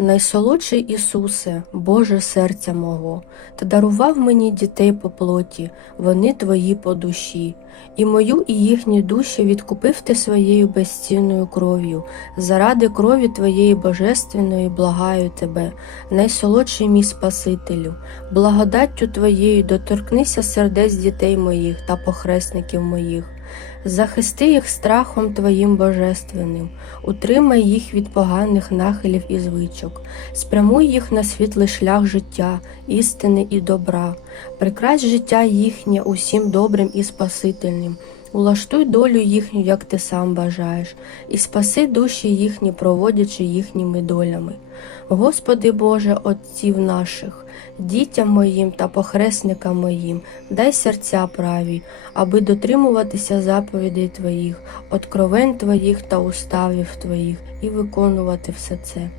Найсолодший Ісусе, Боже серця мого, Ти дарував мені дітей по плоті, вони твої по душі, і мою, і їхні душі відкупив ти своєю безцінною кров'ю. Заради крові Твоєї божественної благаю Тебе, найсолодший мій Спасителю, благодаттю Твоєю доторкнися сердець дітей моїх та похресників моїх. Захисти їх страхом Твоїм божественним, утримай їх від поганих нахилів і звичок, спрямуй їх на світлий шлях життя, істини і добра, прикрась життя їхнє усім добрим і спасительним, улаштуй долю їхню, як ти сам бажаєш, і спаси душі їхні, проводячи їхніми долями. Господи Боже, Отців наших, дітям моїм та похресникам моїм, дай серця праві, аби дотримуватися заповідей Твоїх, откровень Твоїх та уставів Твоїх і виконувати все це.